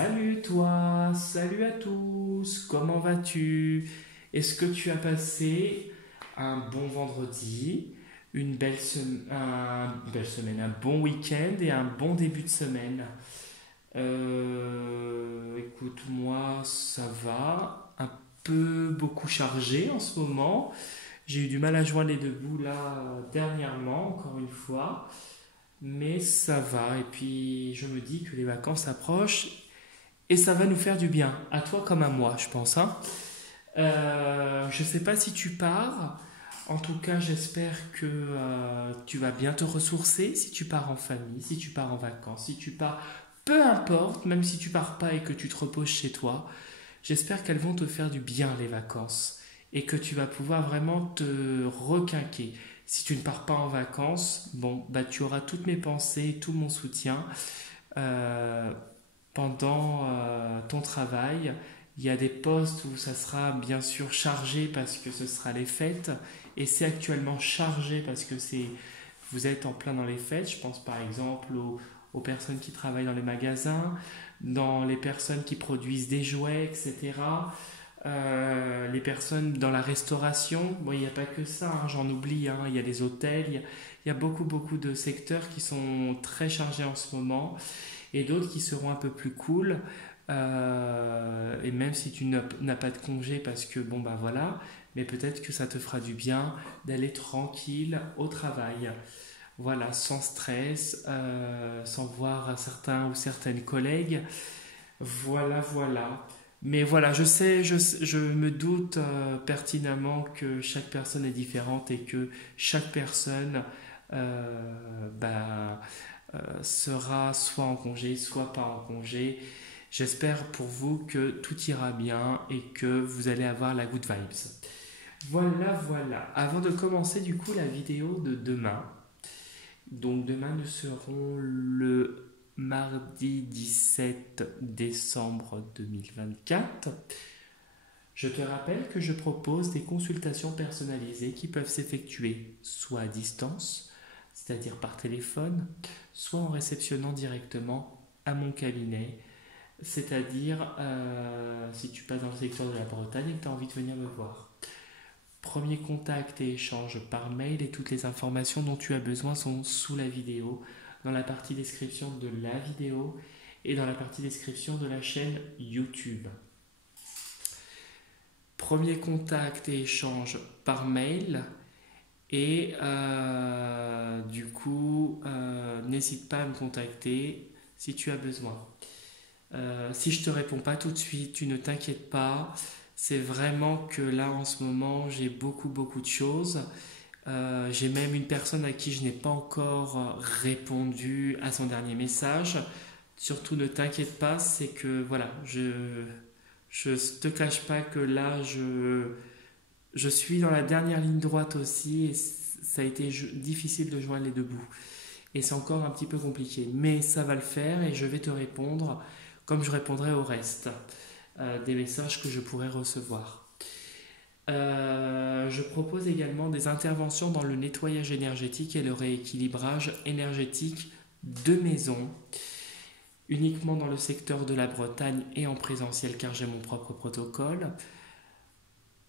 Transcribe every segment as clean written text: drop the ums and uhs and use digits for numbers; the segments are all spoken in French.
Salut toi, salut à tous, comment vas-tu? Est-ce que tu as passé un bon vendredi, une belle semaine, un bon week-end et un bon début de semaine? Écoute, moi ça va, un peu beaucoup chargé en ce moment. J'ai eu du mal à joindre les deux bouts là dernièrement, encore une fois, mais ça va. Et puis je me dis que les vacances approchent et ça va nous faire du bien, à toi comme à moi, je pense, hein. Je sais pas si tu pars. En tout cas, j'espère que tu vas bien te ressourcer si tu pars en famille, si tu pars en vacances, si tu pars, peu importe, même si tu pars pas et que tu te reposes chez toi. J'espère qu'elles vont te faire du bien les vacances et que tu vas pouvoir vraiment te requinquer. Si tu ne pars pas en vacances, bon, bah tu auras toutes mes pensées, tout mon soutien. Euh, Pendant ton travail. Il y a des postes où ça sera bien sûr chargé parce que ce sera les fêtes et c'est actuellement chargé parce que vous êtes en plein dans les fêtes. Je pense par exemple aux personnes qui travaillent dans les magasins, dans les personnes qui produisent des jouets, etc. Les personnes dans la restauration, bon, il n'y a pas que ça, hein, j'en oublie, hein, il y a les hôtels, il y a beaucoup de secteurs qui sont très chargés en ce moment et d'autres qui seront un peu plus cool. Et même si tu n'as pas de congé parce que bon bah voilà, mais peut-être que ça te fera du bien d'aller tranquille au travail. Voilà, sans stress, sans voir certains ou certaines collègues. Voilà. Mais voilà, je me doute pertinemment que chaque personne est différente et que chaque personne bah, sera soit en congé, soit pas en congé. J'espère pour vous que tout ira bien et que vous allez avoir la good vibes. Voilà. Avant de commencer du coup la vidéo de demain, donc demain nous serons le mardi 17 décembre 2024. Je te rappelle que je propose des consultations personnalisées qui peuvent s'effectuer soit à distance, c'est-à-dire par téléphone, soit en réceptionnant directement à mon cabinet, c'est-à-dire si tu passes dans le secteur de la Bretagne et que tu as envie de venir me voir. Premier contact et échange par mail et toutes les informations dont tu as besoin sont sous la vidéo, dans la partie description de la vidéo et dans la partie description de la chaîne YouTube. Premier contact et échange par mail et du coup n'hésite pas à me contacter si tu as besoin. Si je te réponds pas tout de suite, tu ne t'inquiètes pas. C'est vraiment que là en ce moment j'ai beaucoup de choses. J'ai même une personne à qui je n'ai pas encore répondu à son dernier message. Surtout ne t'inquiète pas, c'est que voilà, je te cache pas que là je suis dans la dernière ligne droite aussi et ça a été difficile de joindre les deux bouts. Et c'est encore un petit peu compliqué, mais ça va le faire et je vais te répondre comme je répondrai au reste des messages que je pourrais recevoir. Je propose également des interventions dans le nettoyage énergétique et le rééquilibrage énergétique de maison, uniquement dans le secteur de la Bretagne et en présentiel car j'ai mon propre protocole.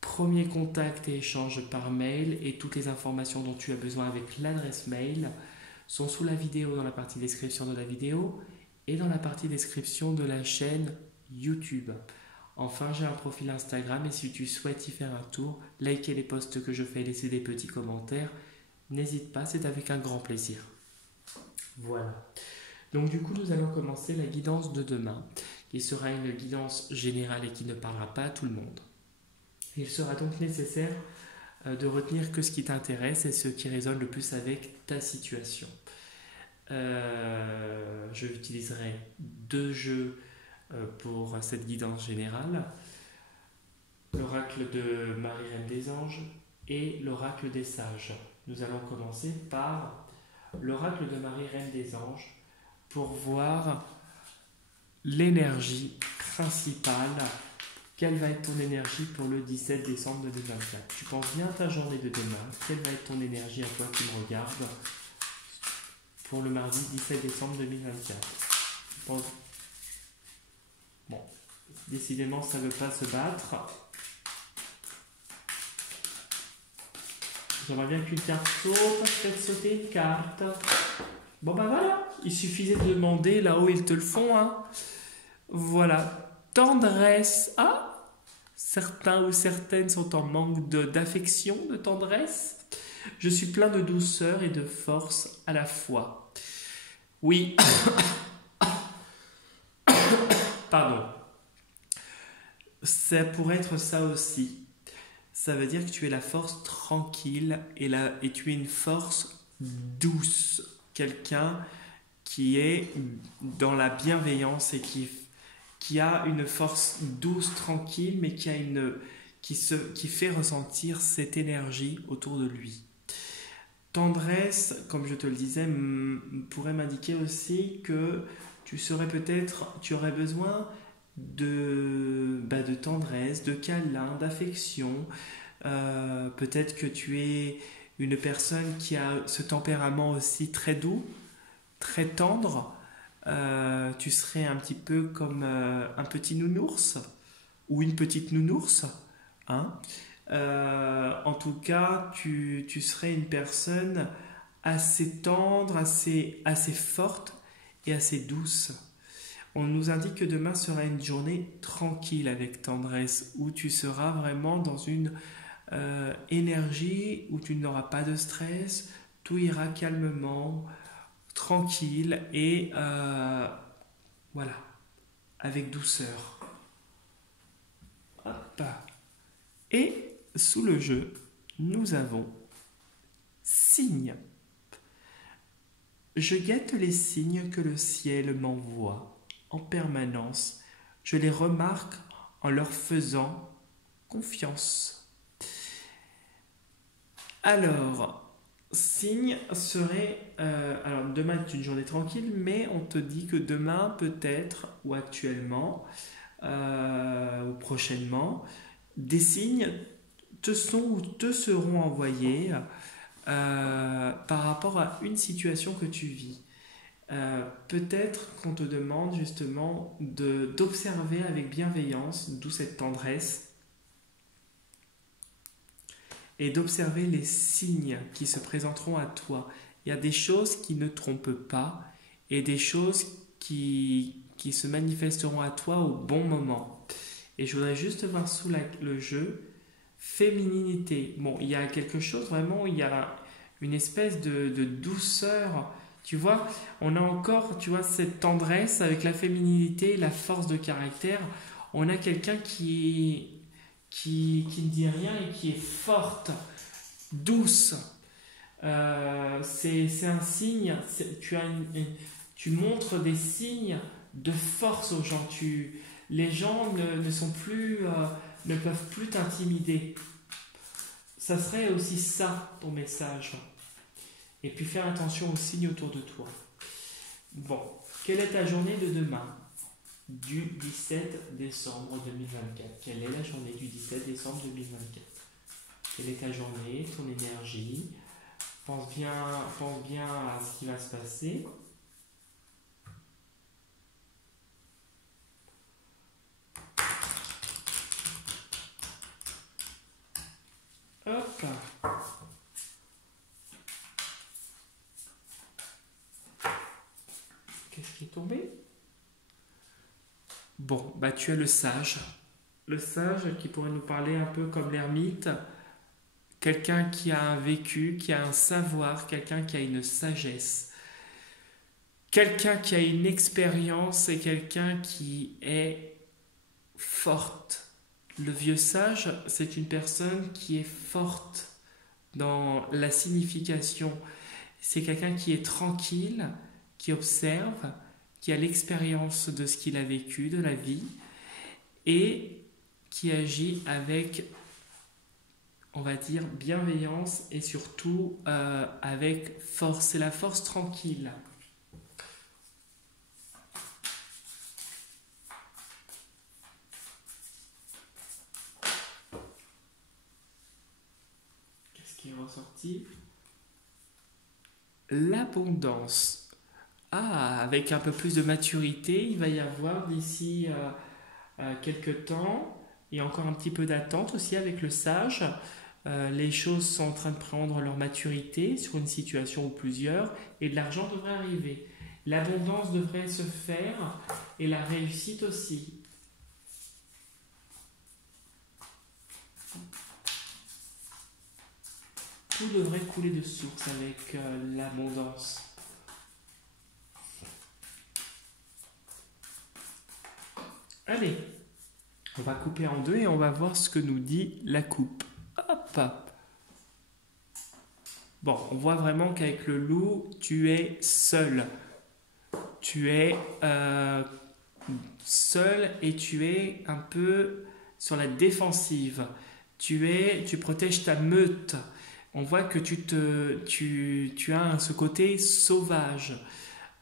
Premier contact et échange par mail et toutes les informations dont tu as besoin avec l'adresse mail sont sous la vidéo dans la partie description de la vidéo et dans la partie description de la chaîne YouTube. Enfin, j'ai un profil Instagram et si tu souhaites y faire un tour, liker les posts que je fais, laisser des petits commentaires, n'hésite pas, c'est avec un grand plaisir. Voilà. Donc du coup, nous allons commencer la guidance de demain, qui sera une guidance générale et qui ne parlera pas à tout le monde. Il sera donc nécessaire de retenir que ce qui t'intéresse et ce qui résonne le plus avec ta situation. Je utiliserai deux jeux pour cette guidance générale, l'oracle de Marie Reine des Anges et l'oracle des Sages. Nous allons commencer par l'oracle de Marie Reine des Anges pour voir l'énergie principale. Quelle va être ton énergie pour le 17 décembre 2024? Tu penses bien à ta journée de demain. Quelle va être ton énergie à toi qui me regarde pour le mardi 17 décembre 2024? Décidément, ça ne veut pas se battre. J'aimerais bien qu'une carte saute. Faites sauter une carte. Bon ben voilà, il suffisait de demander, là-haut ils te le font. Hein. Voilà. Tendresse. Ah, certains ou certaines sont en manque d'affection, de tendresse. Je suis plein de douceur et de force à la fois. Oui. Pardon. Ça pourrait être ça aussi. Ça veut dire que tu es la force tranquille et tu es une force douce. Quelqu'un qui est dans la bienveillance et qui a une force douce, tranquille, mais qui fait ressentir cette énergie autour de lui. Tendresse, comme je te le disais, pourrait m'indiquer aussi que tu aurais besoin de tendresse, de câlin, d'affection. Peut-être que tu es une personne qui a ce tempérament aussi très doux, très tendre. Tu serais un petit peu comme un petit nounours ou une petite nounours. Hein. En tout cas, tu serais une personne assez tendre, assez forte et assez douce. On nous indique que demain sera une journée tranquille avec tendresse, où tu seras vraiment dans une énergie, où tu n'auras pas de stress, tout ira calmement, tranquille et voilà, avec douceur. Hop. Et sous le jeu, nous avons signes. Je guette les signes que le ciel m'envoie en permanence. Je les remarque en leur faisant confiance. Alors, signe serait... alors, demain est une journée tranquille, mais on te dit que demain, peut-être, ou actuellement, ou prochainement, des signes te sont ou te seront envoyés par rapport à une situation que tu vis. Peut-être qu'on te demande justement d'observer avec bienveillance, d'où cette tendresse, et d'observer les signes qui se présenteront à toi. Il y a des choses qui ne trompent pas et des choses qui se manifesteront à toi au bon moment. Et je voudrais juste voir sous le jeu fémininité. Bon, il y a quelque chose vraiment, il y a une espèce de douceur. Tu vois, on a encore, tu vois, cette tendresse avec la féminité, la force de caractère. On a quelqu'un qui ne dit rien et qui est forte, douce. C'est un signe. Tu montres des signes de force aux gens. Les gens ne peuvent plus t'intimider. Ça serait aussi ça ton message. Et puis faire attention aux signes autour de toi. Bon, quelle est ta journée de demain, du 17 décembre 2024? Quelle est la journée du 17 décembre 2024? Quelle est ta journée, ton énergie? Pense bien à ce qui va se passer. Hop. Qu'est-ce qui est tombé? Bon, bah tu as le sage. Le sage qui pourrait nous parler un peu comme l'ermite. Quelqu'un qui a un vécu, qui a un savoir, quelqu'un qui a une sagesse. Quelqu'un qui a une expérience et quelqu'un qui est forte. Le vieux sage, c'est une personne qui est forte dans la signification. C'est quelqu'un qui est tranquille, qui observe, qui a l'expérience de ce qu'il a vécu, de la vie, et qui agit avec, on va dire, bienveillance et surtout avec force. C'est la force tranquille. Qu'est-ce qui est ressorti? L'abondance. Ah, avec un peu plus de maturité, il va y avoir d'ici quelque temps et encore un petit peu d'attente aussi avec le sage. Les choses sont en train de prendre leur maturité sur une situation ou plusieurs et de l'argent devrait arriver. L'abondance devrait se faire et la réussite aussi. Tout devrait couler de source avec l'abondance. Allez, on va couper en deux et on va voir ce que nous dit la coupe. Hop, hop. Bon, on voit vraiment qu'avec le loup, tu es seul. Tu es seul et tu es un peu sur la défensive. Tu protèges ta meute. On voit que tu as ce côté sauvage.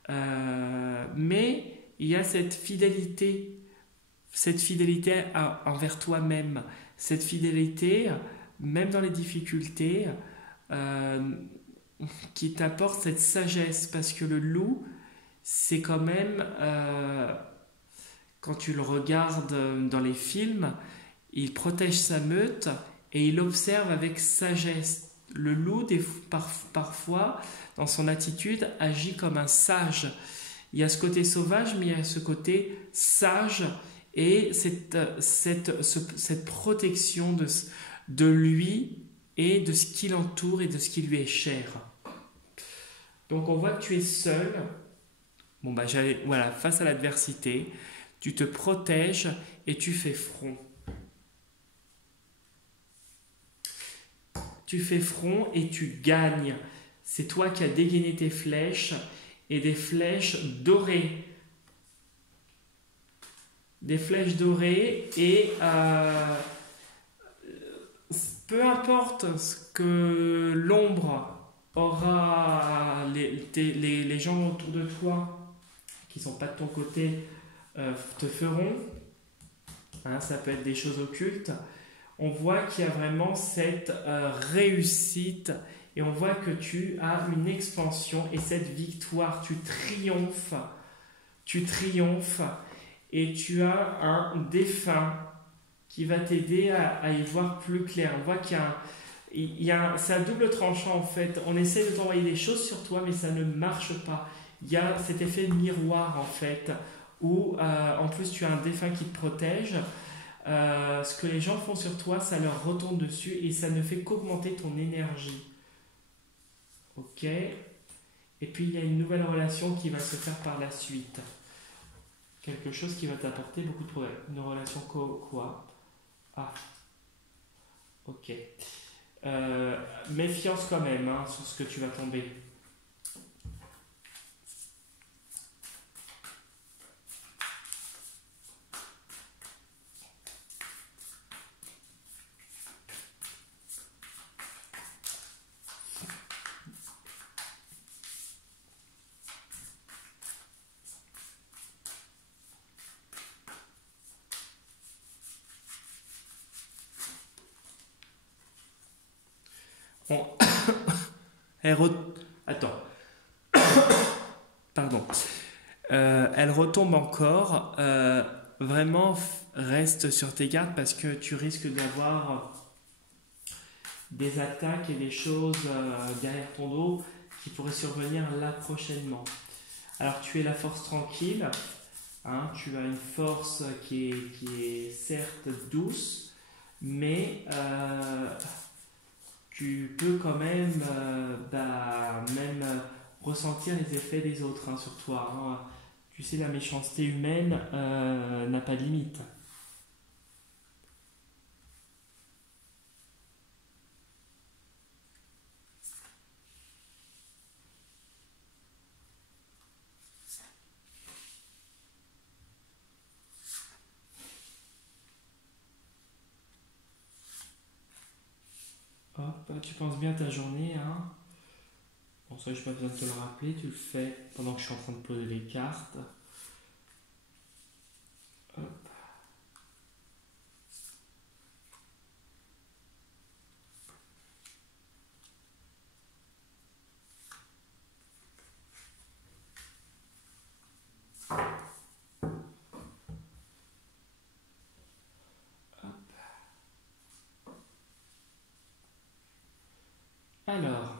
Mais il y a cette fidélité envers toi-même, cette fidélité, même dans les difficultés, euh, qui t'apporte cette sagesse, parce que le loup, c'est quand même, quand tu le regardes dans les films, il protège sa meute et il observe avec sagesse. Le loup, parfois, dans son attitude, agit comme un sage. Il y a ce côté sauvage, mais il y a ce côté sage et cette protection de lui et de ce qui l'entoure et de ce qui lui est cher. Donc on voit que tu es seul. Bon bah voilà, face à l'adversité, tu te protèges et tu fais front. Tu fais front et tu gagnes. C'est toi qui as dégainé tes flèches et des flèches dorées. Des flèches dorées et peu importe ce que l'ombre aura, les gens autour de toi qui ne sont pas de ton côté te feront, hein, ça peut être des choses occultes, on voit qu'il y a vraiment cette réussite et on voit que tu as une expansion et cette victoire, tu triomphes et tu as un défunt qui va t'aider à y voir plus clair. On voit c'est à double tranchant en fait. On essaie de t'envoyer des choses sur toi, mais ça ne marche pas. Il y a cet effet miroir en fait, où en plus tu as un défunt qui te protège. Ce que les gens font sur toi, ça leur retombe dessus et ça ne fait qu'augmenter ton énergie. Ok. Et puis il y a une nouvelle relation qui va se faire par la suite. Quelque chose qui va t'apporter beaucoup de problèmes. Une relation quoi? Ah, ok. Méfiance quand même hein, sur ce que tu vas tomber. On... Attends. Pardon. Elle retombe encore. Vraiment, reste sur tes gardes parce que tu risques d'avoir des attaques et des choses derrière ton dos qui pourraient survenir là prochainement. Alors tu es la force tranquille, hein, tu as une force qui est certes douce, mais tu peux quand même, ressentir les effets des autres hein, sur toi. Hein. Tu sais, la méchanceté humaine n'a pas de limite. Hop, tu penses bien à ta journée, hein. Bon, ça, je n'ai pas besoin de te le rappeler, tu le fais pendant que je suis en train de poser les cartes. Hop. Alors,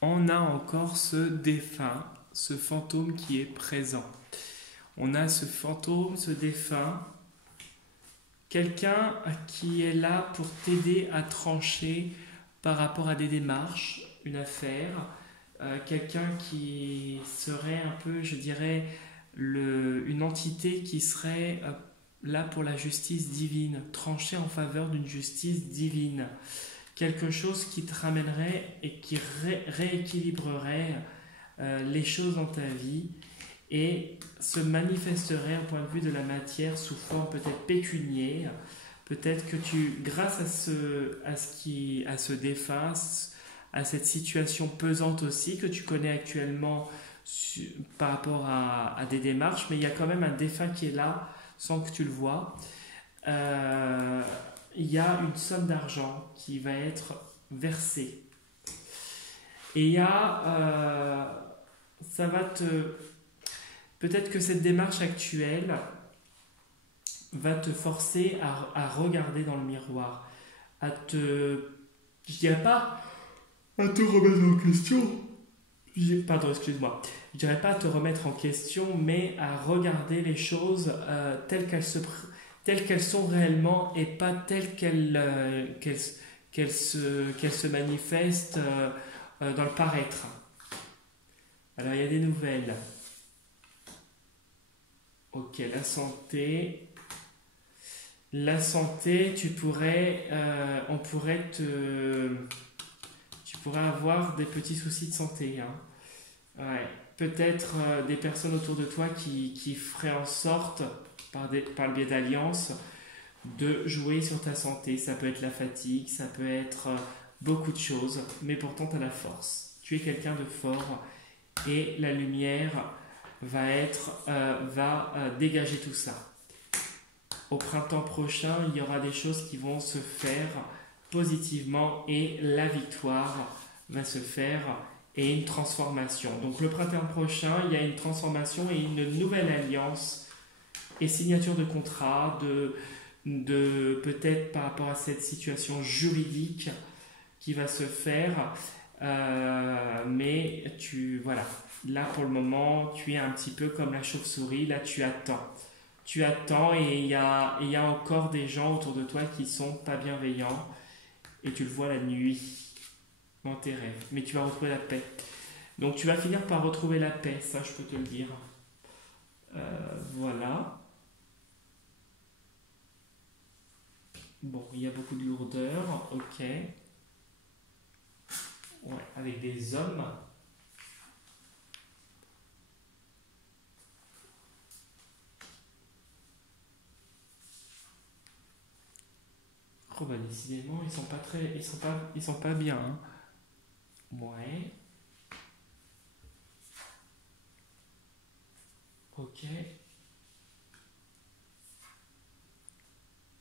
on a encore ce défunt, ce fantôme qui est présent. On a ce fantôme, ce défunt, quelqu'un qui est là pour t'aider à trancher par rapport à des démarches, une affaire, quelqu'un qui serait un peu, je dirais, une entité qui serait là pour la justice divine, trancher en faveur d'une justice divine. Quelque chose qui te ramènerait et qui rééquilibrerait les choses dans ta vie et se manifesterait au point de vue de la matière sous forme peut-être pécuniaire. Peut-être que grâce à ce défunt, à cette situation pesante aussi que tu connais actuellement par rapport à des démarches, mais il y a quand même un défunt qui est là sans que tu le vois. Il y a une somme d'argent qui va être versée. Et il y a... ça va te... Peut-être que cette démarche actuelle va te forcer à regarder dans le miroir, à te... Je dirais pas à te remettre en question. Pardon, excuse-moi. Je dirais pas à te remettre en question, mais à regarder les choses telles qu'elles sont réellement et pas telles qu'elles se manifestent dans le paraître. Alors, il y a des nouvelles. Ok, la santé. La santé, tu pourrais avoir des petits soucis de santé. Hein. Ouais. Peut-être des personnes autour de toi qui feraient en sorte, par le biais d'alliances, de jouer sur ta santé. Ça peut être la fatigue, ça peut être beaucoup de choses, mais pourtant tu as la force. Tu es quelqu'un de fort et la lumière va dégager tout ça. Au printemps prochain, il y aura des choses qui vont se faire positivement et la victoire va se faire et une transformation. Donc le printemps prochain, il y a une transformation et une nouvelle alliance et signature de contrat, de peut-être par rapport à cette situation juridique qui va se faire. Mais voilà, là pour le moment, tu es un petit peu comme la chauve-souris, là tu attends. Tu attends et il y a encore des gens autour de toi qui sont pas bienveillants et tu le vois la nuit dans tes rêves. Mais tu vas retrouver la paix. Donc tu vas finir par retrouver la paix, ça je peux te le dire. Voilà. Bon, il y a beaucoup de lourdeur, ok. Ouais, avec des hommes. Oh bah décidément, ils sont pas bien. Hein. Ouais. Ok.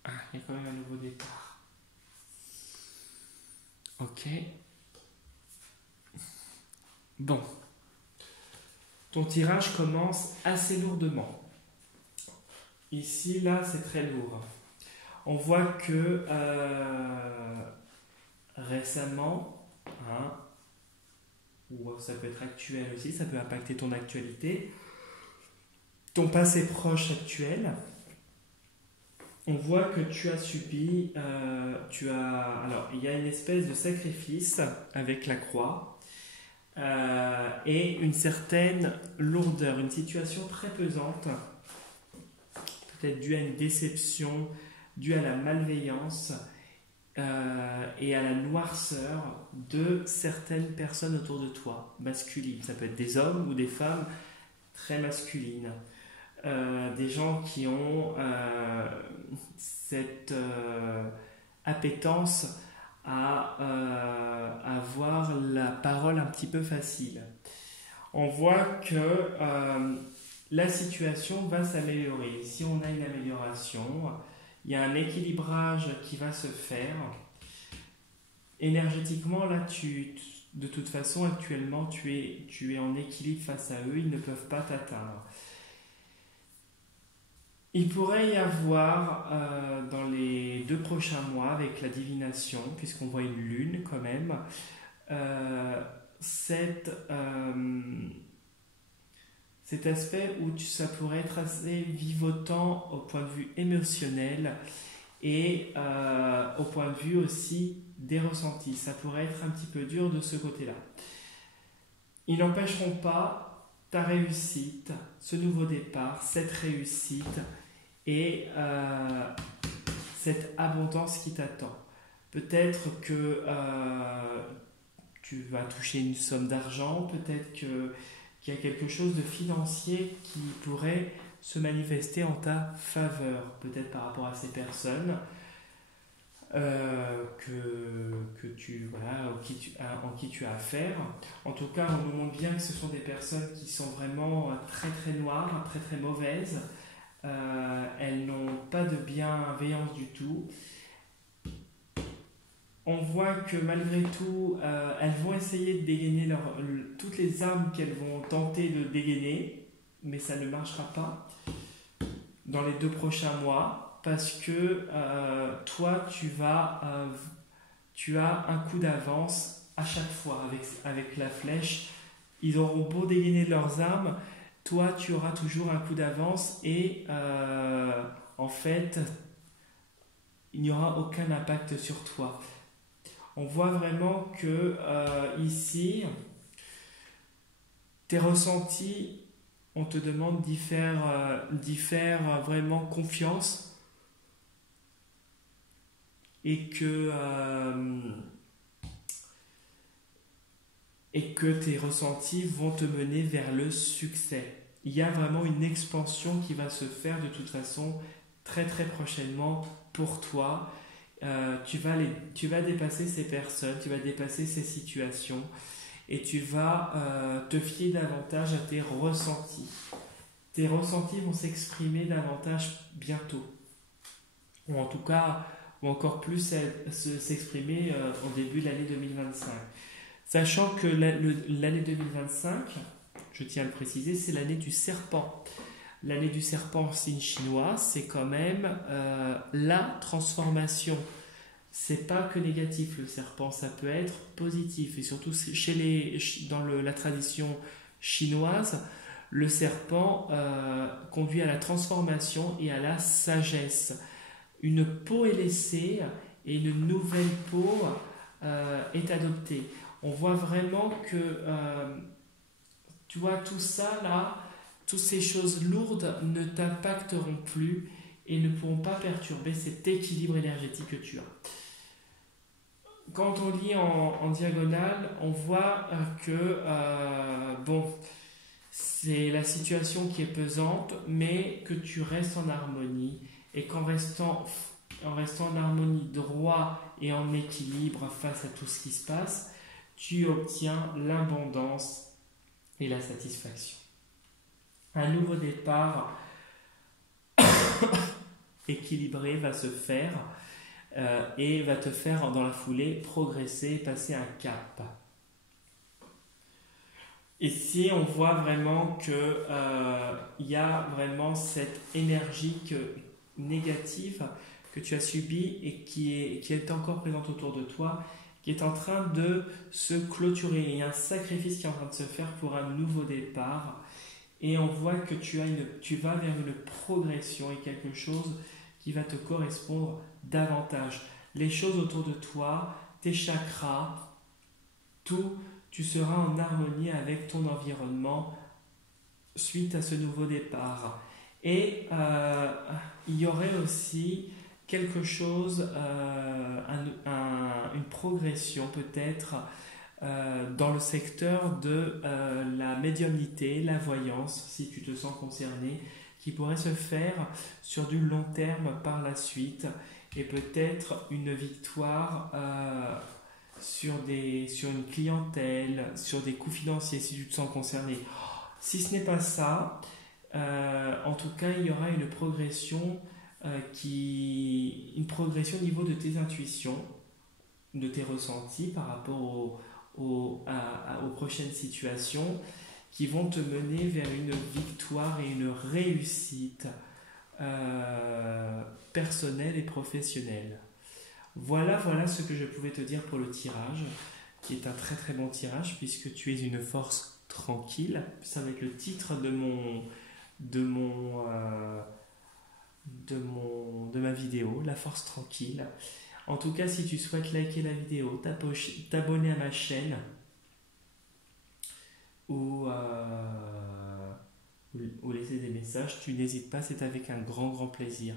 Ah, il y a quand même un nouveau départ. Ok. Bon. Ton tirage commence assez lourdement. Ici, là, c'est très lourd. On voit que récemment, hein, ou ça peut être actuel aussi, ça peut impacter ton actualité, ton passé proche actuel, on voit que tu as subi, alors il y a une espèce de sacrifice avec la croix et une certaine lourdeur, une situation très pesante, peut-être due à une déception, due à la malveillance et à la noirceur de certaines personnes autour de toi, masculines. Ça peut être des hommes ou des femmes très masculines. Des gens qui ont cette appétence à avoir la parole un petit peu facile. On voit que la situation va s'améliorer. Si on a une amélioration, il y a un équilibrage qui va se faire. Énergétiquement, là, de toute façon, actuellement, tu es en équilibre face à eux. Ils ne peuvent pas t'atteindre. Il pourrait y avoir dans les 2 prochains mois avec la divination, puisqu'on voit une lune quand même, euh, cette, euh, cet aspect où ça pourrait être assez vivotant au point de vue émotionnel et au point de vue aussi des ressentis. Ça pourrait être un petit peu dur de ce côté-là. Ils n'empêcheront pas ta réussite, ce nouveau départ, cette réussite et cette abondance qui t'attend. Peut-être que tu vas toucher une somme d'argent, peut-être qu'il y a quelque chose de financier qui pourrait se manifester en ta faveur, peut-être par rapport à ces personnes voilà, en qui tu as affaire. En tout cas, on nous montre bien que ce sont des personnes qui sont vraiment très très noires, très très mauvaises. Elles n'ont pas de bienveillance du tout. On voit que malgré tout, elles vont essayer de dégainer toutes les armes qu'elles vont tenter de dégainer, mais ça ne marchera pas dans les 2 prochains mois parce que toi, tu as un coup d'avance à chaque fois avec la flèche. Ils auront beau dégainer leurs armes, toi, tu auras toujours un coup d'avance et en fait, il n'y aura aucun impact sur toi. On voit vraiment que ici, tes ressentis, on te demande d'y faire vraiment confiance et que tes ressentis vont te mener vers le succès. Il y a vraiment une expansion qui va se faire de toute façon très très prochainement pour toi. Tu vas dépasser ces personnes, tu vas dépasser ces situations et tu vas te fier davantage à tes ressentis. Tes ressentis vont s'exprimer davantage bientôt, ou en tout cas, ou encore plus s'exprimer au début de l'année 2025. Sachant que l'année 2025, je tiens à le préciser, c'est l'année du serpent. L'année du serpent en signe chinois, c'est quand même la transformation. C'est pas que négatif le serpent, ça peut être positif. Et surtout dans la tradition chinoise, le serpent conduit à la transformation et à la sagesse. Une peau est laissée et une nouvelle peau est adoptée. On voit vraiment que, tu vois, tout ça là, toutes ces choses lourdes ne t'impacteront plus et ne pourront pas perturber cet équilibre énergétique que tu as. Quand on lit en diagonale, on voit que, c'est la situation qui est pesante, mais que tu restes en harmonie et qu'en restant en harmonie, droit et en équilibre face à tout ce qui se passe, tu obtiens l'abondance et la satisfaction. Un nouveau départ équilibré va se faire et va te faire dans la foulée progresser, passer un cap. Ici, on voit vraiment que y a vraiment cette énergie négative que tu as subie et qui est encore présente autour de toi, qui est en train de se clôturer. Il y a un sacrifice qui est en train de se faire pour un nouveau départ. Et on voit que tu vas vers une progression et quelque chose qui va te correspondre davantage. Les choses autour de toi, tes chakras, tout, tu seras en harmonie avec ton environnement suite à ce nouveau départ. Et il y aurait aussi quelque chose, une progression peut-être dans le secteur de la médiumnité, la voyance, si tu te sens concerné, qui pourrait se faire sur du long terme par la suite et peut-être une victoire sur une clientèle, sur des coûts financiers si tu te sens concerné. Si ce n'est pas ça, en tout cas il y aura une progression au niveau de tes intuitions, de tes ressentis par rapport aux prochaines situations qui vont te mener vers une victoire et une réussite personnel et professionnel. Voilà ce que je pouvais te dire pour le tirage, qui est un très très bon tirage puisque tu es une force tranquille. Ça va être le titre de mon, de ma vidéo, la force tranquille. En tout cas, si tu souhaites liker la vidéo, t'abonner à ma chaîne ou, ou laisser des messages, tu n'hésites pas, c'est avec un grand plaisir.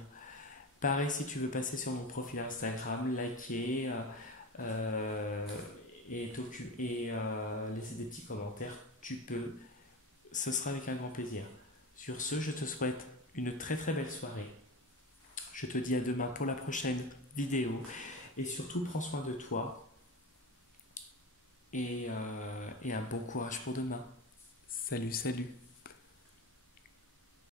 Pareil, si tu veux passer sur mon profil Instagram, liker laisser des petits commentaires, tu peux. Ce sera avec un grand plaisir. Sur ce, je te souhaite une très très belle soirée. Je te dis à demain pour la prochaine vidéo. Et surtout, prends soin de toi. Et un bon courage pour demain. Salut.